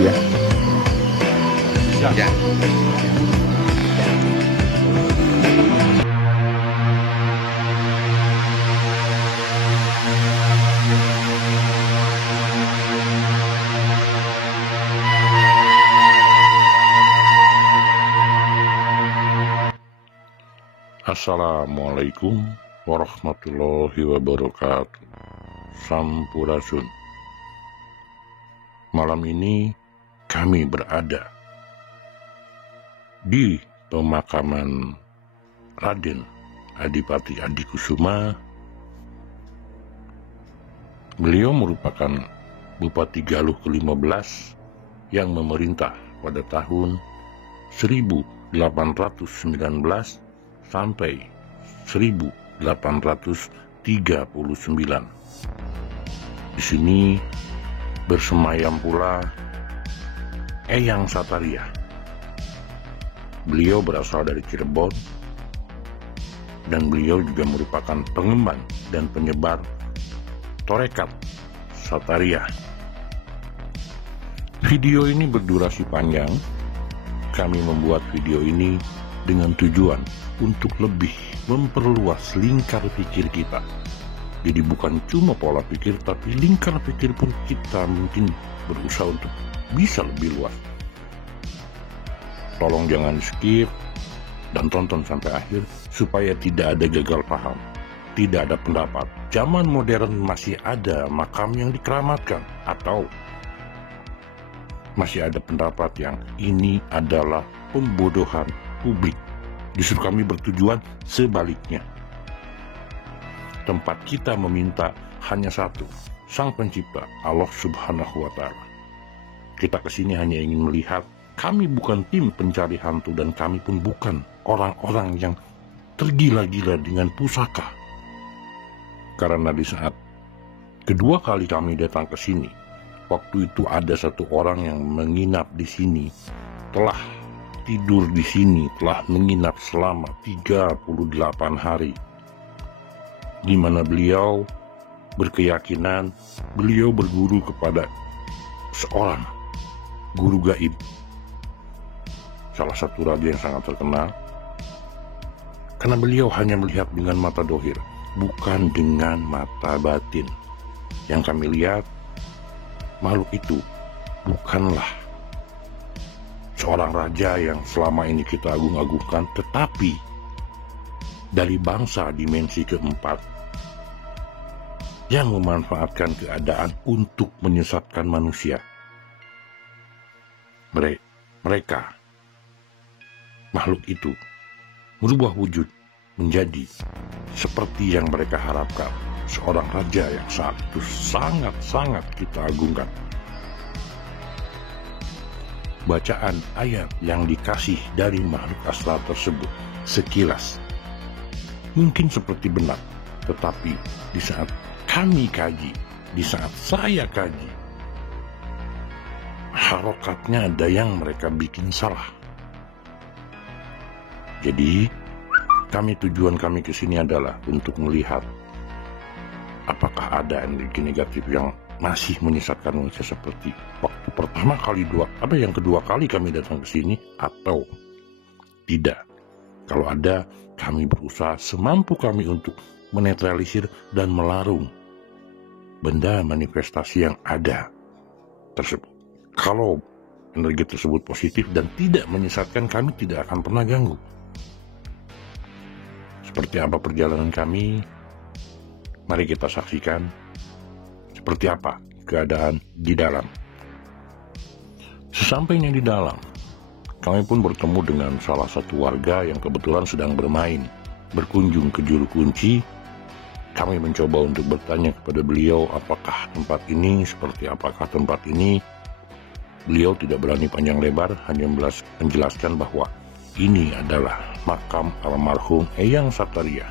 Ya. Ya. Assalamualaikum warahmatullahi wabarakatuh. Sampurasun. Malam ini kami berada di pemakaman Raden Adipati Adikusuma. Beliau merupakan Bupati Galuh ke-15 yang memerintah pada tahun 1819 sampai 1839. Di sini bersemayam pula Eyang Sataria. Beliau berasal dari Cirebon dan beliau juga merupakan pengemban dan penyebar Torekat Sataria. Video ini berdurasi panjang. Kami membuat video ini dengan tujuan untuk lebih memperluas lingkar pikir kita. Jadi bukan cuma pola pikir, tapi lingkar pikir pun kita mungkin berusaha untuk bisa lebih luas. Tolong jangan skip dan tonton sampai akhir supaya tidak ada gagal paham, tidak ada pendapat. Zaman modern masih ada makam yang dikeramatkan, atau masih ada pendapat yang ini adalah pembodohan publik. Justru kami bertujuan sebaliknya. Tempat kita meminta hanya satu, Sang Pencipta, Allah Subhanahu wa Ta'ala. Kita kesini hanya ingin melihat. Kami bukan tim pencari hantu dan kami pun bukan orang-orang yang tergila-gila dengan pusaka. Karena di saat kedua kali kami datang ke sini, waktu itu ada satu orang yang menginap di sini, telah tidur di sini, telah menginap selama 38 hari, di mana beliau berkeyakinan beliau berguru kepada seorang guru gaib, salah satu raja yang sangat terkenal, karena beliau hanya melihat dengan mata dohir, bukan dengan mata batin. Yang kami lihat, makhluk itu bukanlah seorang raja yang selama ini kita agung-agungkan, tetapi dari bangsa dimensi keempat yang memanfaatkan keadaan untuk menyesatkan manusia. Mereka, makhluk itu, merubah wujud menjadi seperti yang mereka harapkan, seorang raja yang saat itu sangat-sangat kita agungkan. Bacaan ayat yang dikasih dari makhluk astral tersebut sekilas mungkin seperti benar, tetapi di saat kami kaji, di saat saya kaji, harokatnya ada yang mereka bikin salah. Jadi tujuan kami ke sini adalah untuk melihat apakah ada energi negatif yang masih menyesatkan manusia seperti waktu pertama kali, yang kedua kali kami datang ke sini, atau tidak. Kalau ada, kami berusaha semampu kami untuk menetralisir dan melarung benda manifestasi yang ada tersebut. Kalau energi tersebut positif dan tidak menyesatkan, kami tidak akan pernah ganggu. Seperti apa perjalanan kami? Mari kita saksikan seperti apa keadaan di dalam. Sesampainya di dalam, kami pun bertemu dengan salah satu warga yang kebetulan sedang berkunjung ke juru kunci. Kami mencoba untuk bertanya kepada beliau, apakah tempat ini, seperti apakah tempat ini. Beliau tidak berani panjang lebar, hanya menjelaskan bahwa ini adalah makam almarhum Eyang Sataria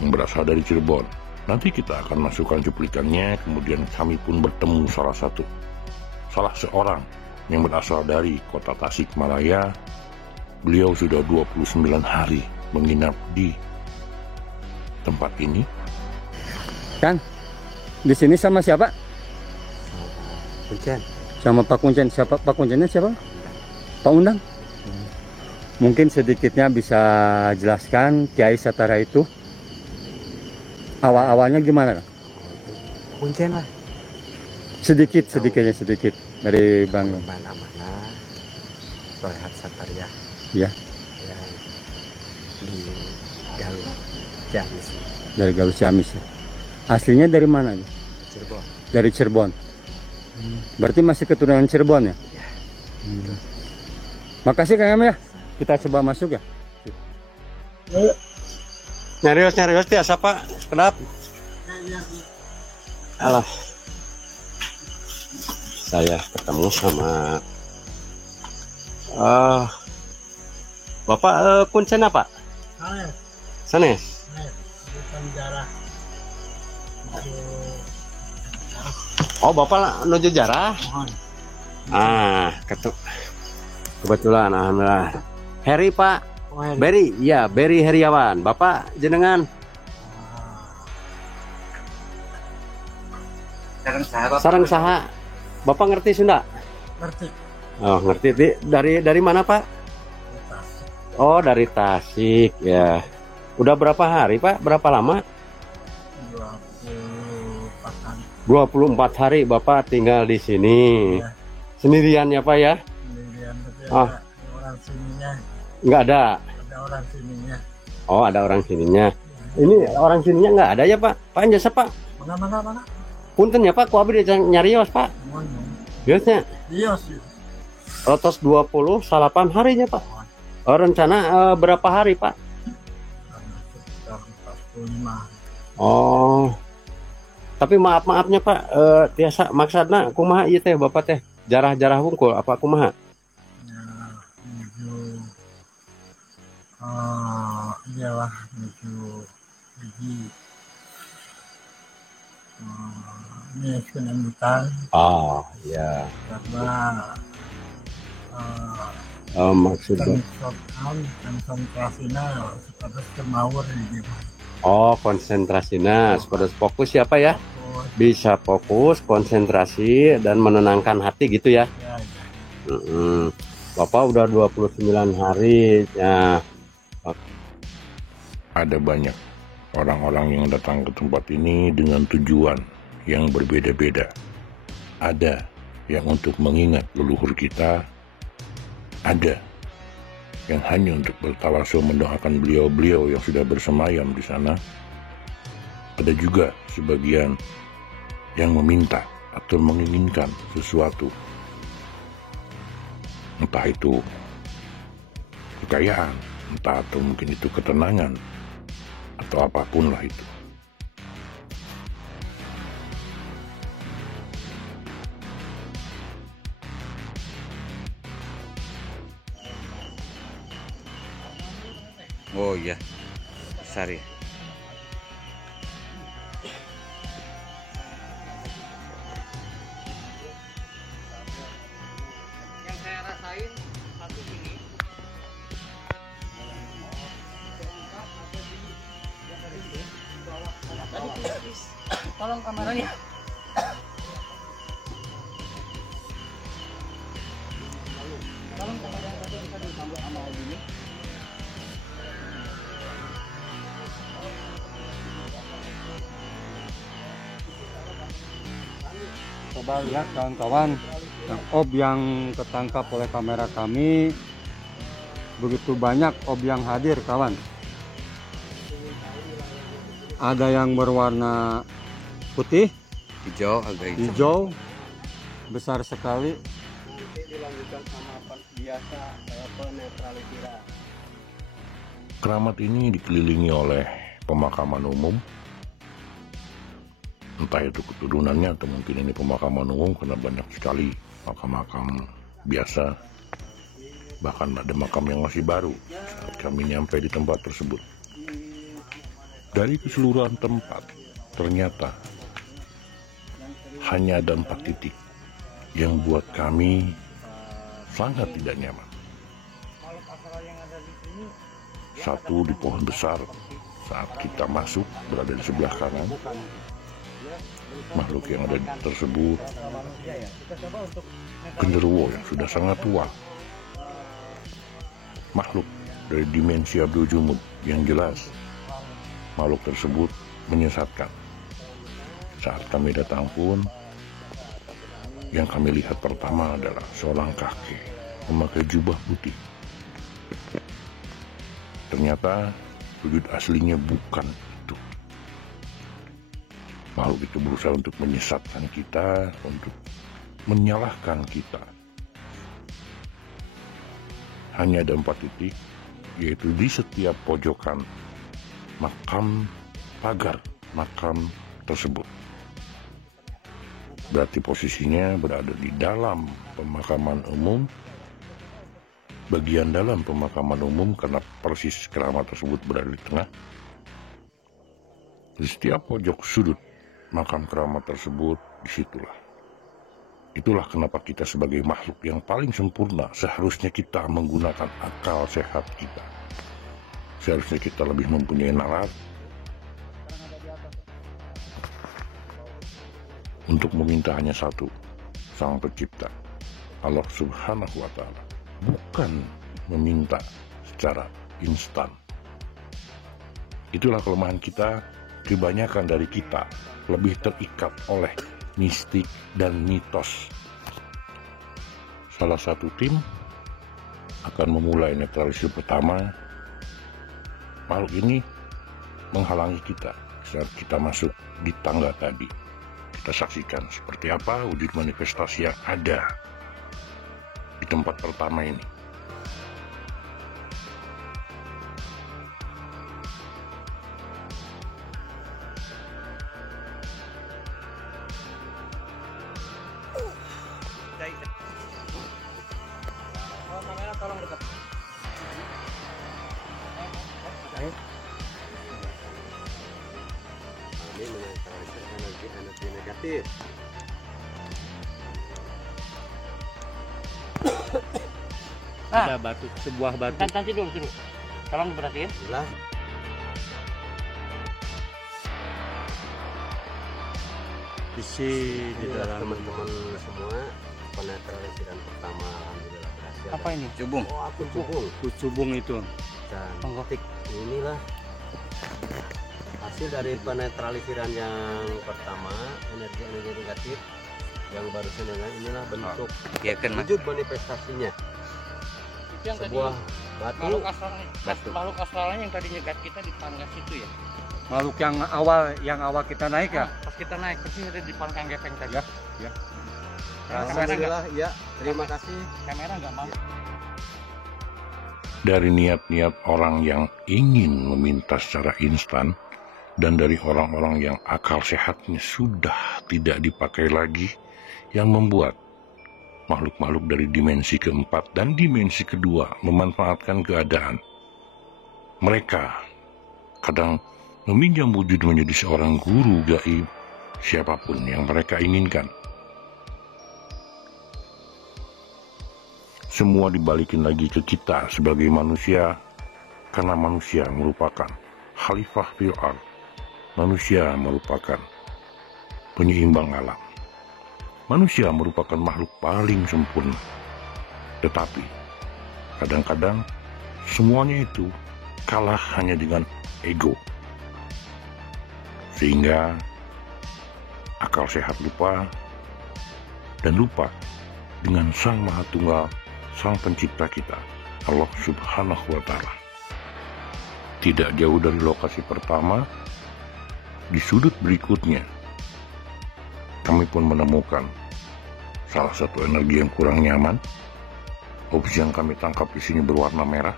yang berasal dari Cirebon. Nanti kita akan masukkan cuplikannya. Kemudian kami pun bertemu salah seorang yang berasal dari kota Tasikmalaya. Beliau sudah 29 hari menginap di tempat ini. Kang, Di sini sama siapa? Kuncen. Sama Pak Kuncen. Siapa Pak Kuncennya siapa? Pak Undang. Mungkin sedikitnya bisa jelaskan Kiai Satara itu awal-awalnya gimana? Kuncen lah. Sedikit dari Bang. Mana Royhat Sataria. Ya. Yang di Galuh Ciamis. Dari Galuh Ciamis. Ya. Aslinya dari mana? Cirebon. Dari Cirebon. Berarti masih keturunan Cirebon ya? Makasih Kang Em ya. Kita coba masuk ya. Nyarios biasa Pak. Kenapa? Alah. Saya ketemu sama Bapak Kuncen apa? Sanes. Oh, Bapak nuju jarah? Kebetulan, alhamdulillah. Heri Pak. Berry, iya Berry Heriawan. Bapak jenengan? Sareng saha. Bapak ngerti Sunda? Ngerti. Oh, ngerti. Dari mana Pak? Oh, dari Tasik ya. Udah berapa hari Pak? Berapa lama? 24 hari Bapak tinggal di sini. Ya. Sendirian ya Pak ya? Sendirian, tapi Oh. ada orang sininya. Nggak ada. Ada orang sininya. Oh, ada orang sininya. Ini orang sininya nggak ada ya Pak? Pak jasa Pak? Mana? Punten ya Pak, ku abdi nyarios Pak. Semuanya. Biasanya Iya sih. rotos 28 harinya Pak. Oh, rencana berapa hari Pak? Karena sekitar 45. Oh. Tapi maafnya Pak, tiasa maksudna kumaha ieu teh Bapak teh? Jarah-jarah wungkul apa kumaha? Ya, menuju iyalah menuju haji. Ini kenembutan Oh, ya. karena Maksudnya. konsentrasinya seperti semawur gitu. Oh, konsentrasinya seperti fokus ya Pak ya? Bisa fokus, konsentrasi dan menenangkan hati gitu ya. Ya. Bapak udah 29 hari ya. Ada banyak orang-orang yang datang ke tempat ini dengan tujuan yang berbeda-beda. Ada yang untuk mengingat leluhur kita, ada yang hanya untuk bertawasul mendoakan beliau-beliau yang sudah bersemayam di sana. Ada juga sebagian yang meminta atau menginginkan sesuatu, entah itu kekayaan, entah atau mungkin itu ketenangan, atau apapun lah itu. Oh iya, besar ya. Yang saya rasain satu ini tadi tipis. Tolong kameranya. Tolong kamera yang tadi bisa ditambah sama ini. Coba lihat kawan-kawan, ob yang ketangkap oleh kamera kami, begitu banyak ob yang hadir kawan. Ada yang berwarna putih, Hijau agak hijau, besar sekali. Keramat ini dikelilingi oleh pemakaman umum, entah itu keturunannya atau mungkin ini pemakaman umum karena banyak sekali makam-makam biasa. Bahkan ada makam yang masih baru saat kami nyampe di tempat tersebut. Dari keseluruhan tempat, ternyata hanya ada 4 titik yang buat kami sangat tidak nyaman. Satu di pohon besar saat kita masuk berada di sebelah kanan. Makhluk yang ada tersebut genderuwo yang sudah sangat tua. Makhluk dari dimensi Abdul Jumud yang jelas makhluk tersebut menyesatkan. Saat kami datang pun, yang kami lihat pertama adalah seorang kakek memakai jubah putih. Ternyata wujud aslinya bukan itu. Makhluk itu berusaha untuk menyesatkan kita, untuk menyalahkan kita. Hanya ada 4 titik, yaitu di setiap pojokan makam, pagar makam tersebut. Berarti posisinya berada di dalam pemakaman umum, bagian dalam pemakaman umum, karena persis keramat tersebut berada di tengah. Di setiap pojok sudut makam keramat tersebut, disitulah. Itulah kenapa kita sebagai makhluk yang paling sempurna seharusnya kita menggunakan akal sehat kita. Seharusnya kita lebih mempunyai nalar untuk meminta hanya satu, Sang Pencipta, Allah Subhanahu wa Ta'ala. Bukan meminta secara instan. Itulah kelemahan kita. Kebanyakan dari kita lebih terikat oleh mistik dan mitos. Salah satu tim akan memulai netralisir pertama. Makhluk ini menghalangi kita saat kita masuk di tangga tadi. Kita saksikan seperti apa wujud manifestasi yang ada di tempat pertama ini. Kamera tolong dekat. Ini menetralisir energi negatif. Ada batu, sebuah batu. Nanti dulu. Tolong diperhatiin. Lah. Di sini teman-teman semua, penetralisiran pertama alhamdulillah berhasil. Apa ini? Cubung. Oh, aku cubung. Cubung itu. Cantik. Inilah hasil dari penetralisiran yang pertama, energi negatif yang barusan dengan inilah bentuk wujud manifestasinya. Itu yang Sebuah tadi batu. makhluk astralnya yang tadi nyegat kita di tangga situ ya. Makhluk yang awal kita naik ya. Pas kita naik persis ada di pangkang gepeng tadi. Ya. Alhamdulillah, ya. Terima kasih. Kamera nggak mampu. Dari niat-niat orang yang ingin meminta secara instan, dan dari orang-orang yang akal sehatnya sudah tidak dipakai lagi, yang membuat makhluk-makhluk dari dimensi keempat dan dimensi kedua memanfaatkan keadaan. Mereka kadang meminjam wujud menjadi seorang guru gaib, siapapun yang mereka inginkan. Semua dibalikin lagi ke kita sebagai manusia, karena manusia merupakan khalifah fil ard. Manusia merupakan penyeimbang alam. Manusia merupakan makhluk paling sempurna. Tetapi kadang-kadang semuanya itu kalah hanya dengan ego. Sehingga akal sehat lupa, dan lupa dengan Sang Maha Tunggal, Sang Pencipta kita, Allah Subhanahu wa Ta'ala. Tidak jauh dari lokasi pertama, di sudut berikutnya, kami pun menemukan salah satu energi yang kurang nyaman. Objek yang kami tangkap di sini berwarna merah,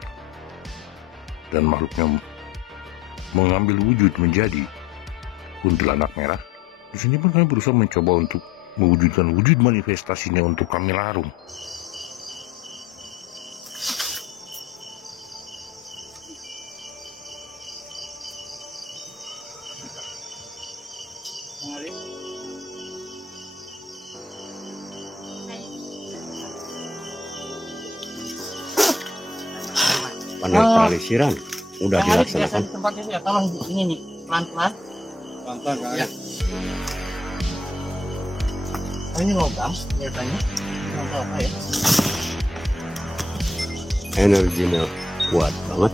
dan makhluknya mengambil wujud menjadi kuntilanak merah. Di sini pun kami berusaha mencoba untuk mewujudkan wujud manifestasinya untuk kami larung. Penetralisiran udah dilaksanakan. Tempat itu ya, tolong ini nih pelan-pelan. Pelan-pelan kan? Ya. ini logam kelihatannya. Kenapa apa ya? Energinya kuat banget.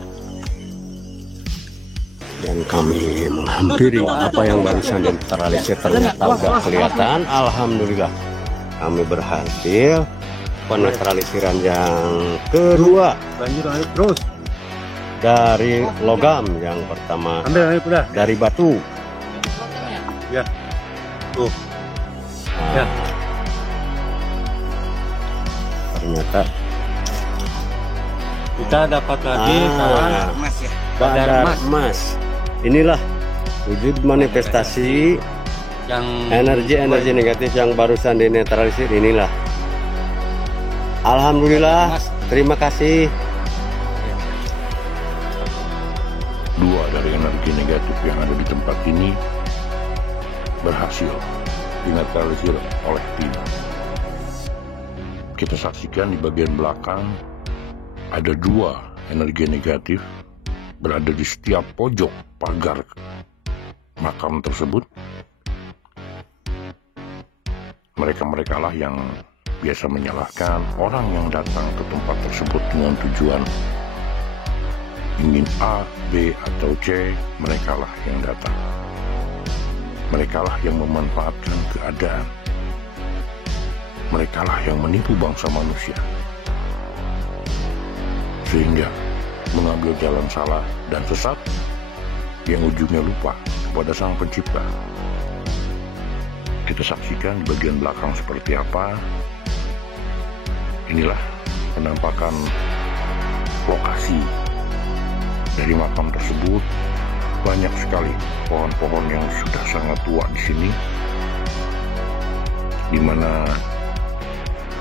Dan kami menghampiri apa yang barusan dinetralisir ternyata udah kelihatan. Alhamdulillah kami berhasil penetralisiran yang kedua. Lanjut terus. Dari logam, yang pertama Ambil udah. dari batu. Ya. Tuh. Nah, Ya. ternyata Kita dapat lagi kawan Emas ya. badar emas. emas. Inilah wujud manifestasi yang energi negatif yang barusan dinetralisir. Inilah. Alhamdulillah. Emas. Terima kasih. Dua dari energi negatif yang ada di tempat ini berhasil dinetralisir oleh tim. Kita saksikan di bagian belakang ada dua energi negatif berada di setiap pojok pagar makam tersebut. Mereka-mereka lah yang biasa menyalahkan orang yang datang ke tempat tersebut dengan tujuan ingin A, B, atau C. Mereka lah yang datang. Mereka lah yang memanfaatkan keadaan. Mereka lah yang menipu bangsa manusia, sehingga mengambil jalan salah dan sesat yang ujungnya lupa kepada Sang Pencipta. Kita saksikan di bagian belakang seperti apa. Inilah penampakan lokasi dari makam tersebut. Banyak sekali pohon-pohon yang sudah sangat tua di sini, di mana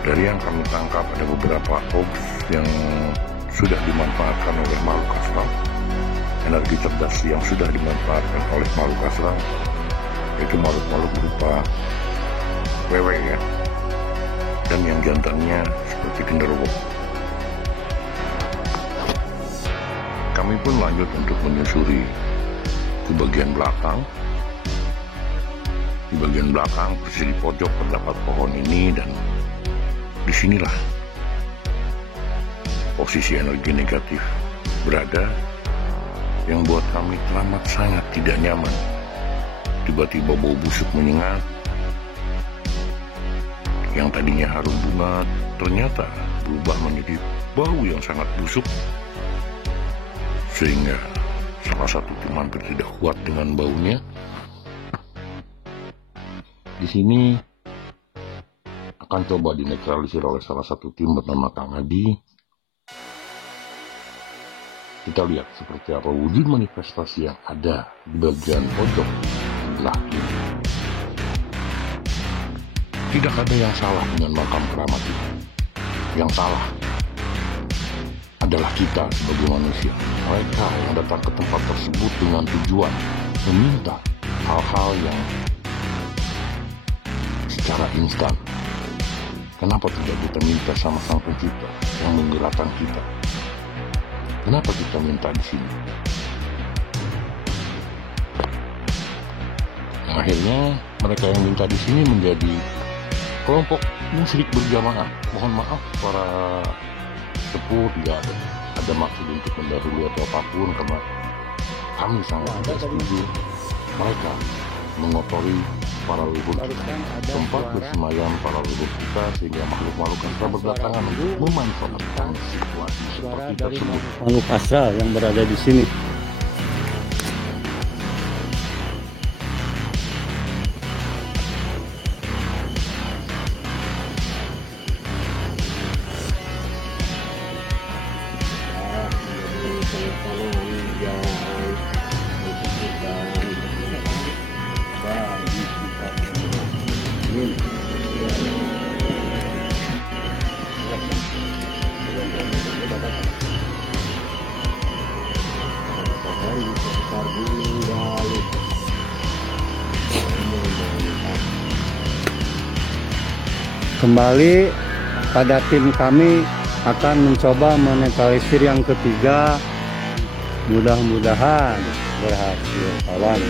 dari yang kami tangkap ada beberapa hoax yang sudah dimanfaatkan oleh makhluk astral, energi cerdas yang sudah dimanfaatkan oleh makhluk astral, yaitu makhluk-makhluk berupa wewe ya, dan yang jantannya seperti genderuwo. Kami pun lanjut untuk menyusuri ke bagian belakang. Di bagian belakang, persis di pojok terdapat pohon ini, dan disinilah posisi energi negatif berada yang buat kami teramat sangat tidak nyaman. Tiba-tiba bau busuk menyengat. Yang tadinya harum bunga ternyata berubah menjadi bau yang sangat busuk, sehingga salah satu tim hampir tidak kuat dengan baunya. Di sini akan coba dinetralisir oleh salah satu tim bernama Kang Adi. Kita lihat seperti apa wujud manifestasi yang ada di bagian pojok sebelah kiri. Tidak ada yang salah dengan makam keramat itu. Yang salah adalah kita sebagai manusia. Mereka yang datang ke tempat tersebut dengan tujuan meminta hal-hal yang secara instan. Kenapa tidak kita minta sama Sang Pencipta yang menggerakkan kita? Kenapa kita minta di sini? Nah, akhirnya mereka yang minta di sini menjadi kelompok musyrik berjamaah. Mohon maaf para sepuh, tidak ada maksud untuk mendahului atau apapun, karena kami sangat tidak setuju mereka mengotori para leluhur kita, tempat bersemayam para leluhur kita, sehingga makhluk-makhluk astral berdatangan untuk memanfaatkan situasi seperti tersebut. makhluk astral yang berada di sini. Kembali pada tim kami akan mencoba menetralisir yang ketiga. Mudah-mudahan berhasil kawan.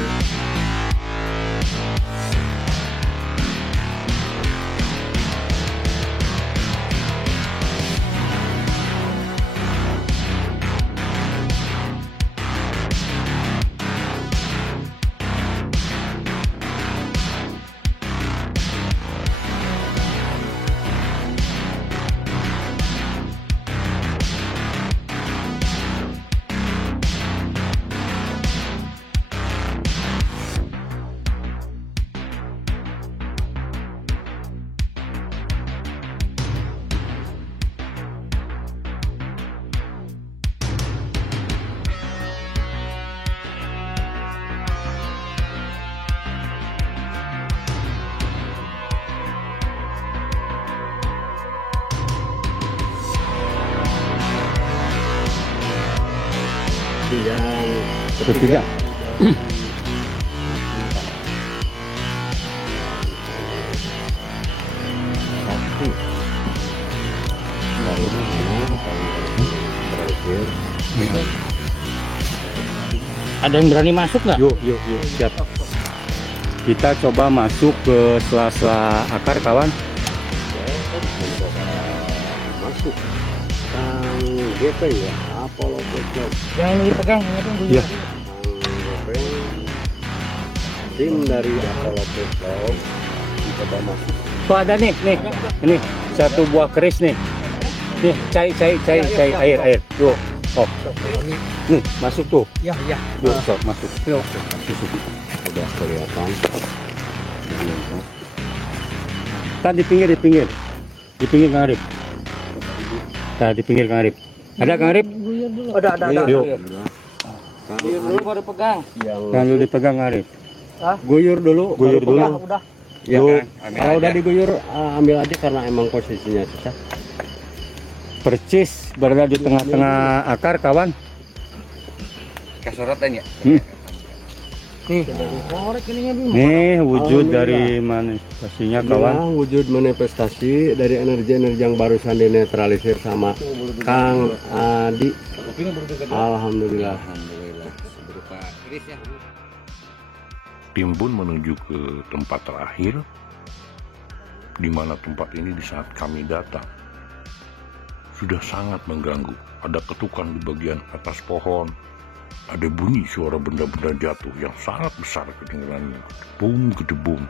yang ketiga. Ada yang berani masuk nggak? Yuk, siap. Kita coba masuk ke sela-sela akar, kawan. masuk Kang GP ya, Apollo Pecok. Yang ini dipegang, ini kan bunyi. Iya. Kang GP, tim dari Apollo Pecok coba masuk. Tuh ada nih. Ini satu buah keris nih. Nih, cai air. Yuk. Oh. Nih, masuk tuh. Iya. Yuk, sok masuk. Yuk. Sudah kelihatan. Tadi di pinggir. Di pinggir Kang Arif. Di pinggir Kang Arif. Ada Kang Arif? Ada. Yuk. Guyur dulu baru pegang. Yang dulu dipegang Kang Arif. Hah? Guyur dulu. Udah. Ya, Yuk. kalau udah diguyur ambil aja karena emang posisinya susah. Percis berada di tengah-tengah akar, kawan. Kasuratan ya. Nih, Korek ininya Bim. nih wujud dari manifestasinya, kawan. Inilah wujud manifestasi dari energi-energi yang barusan dinetralisir sama Kang Adi. Alhamdulillah. Berupa keris ya. Tim pun menuju ke tempat terakhir, di mana tempat ini di saat kami datang sudah sangat mengganggu. Ada ketukan di bagian atas pohon, ada bunyi suara benda-benda jatuh yang sangat besar kedengarannya, gedebum.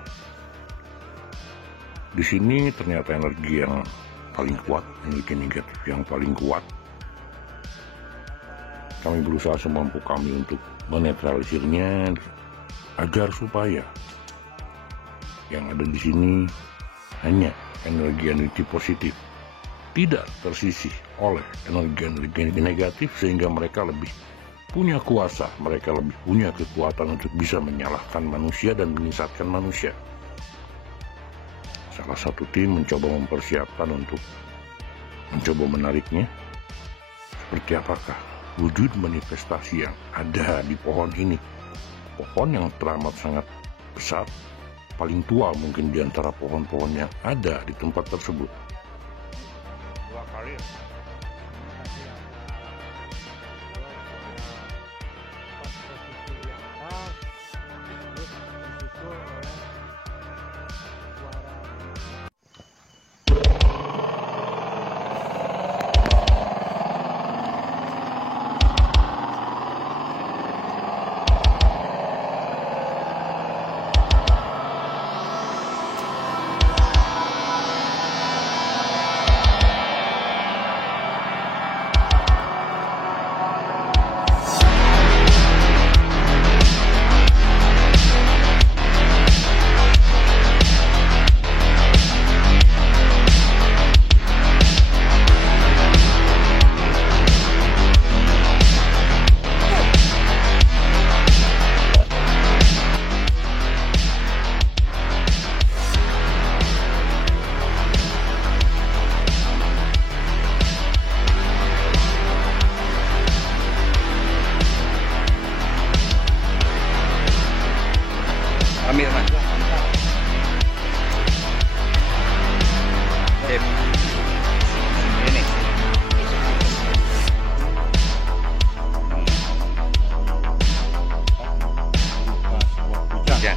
Di sini ternyata energi yang paling kuat, energi negatif yang paling kuat. Kami berusaha semampu kami untuk menetralisirnya agar supaya yang ada di sini hanya energi-energi positif, tidak tersisih oleh energi-energi negatif, sehingga mereka lebih punya kuasa, mereka lebih punya kekuatan untuk bisa menyalahkan manusia dan menyesatkan manusia. Salah satu tim mencoba mempersiapkan untuk mencoba menariknya. Seperti apakah wujud manifestasi yang ada di pohon ini? Pohon yang teramat sangat besar, paling tua mungkin di antara pohon-pohon yang ada di tempat tersebut. Dua kali. Ambil mas. Sip. Ini. Ya.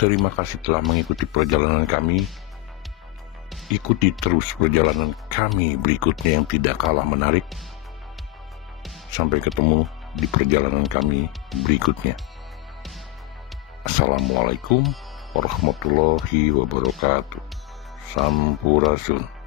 Terima kasih telah mengikuti perjalanan kami. Ikuti terus perjalanan kami berikutnya yang tidak kalah menarik. Sampai ketemu di perjalanan kami berikutnya. Assalamualaikum warahmatullahi wabarakatuh. Sampurasun.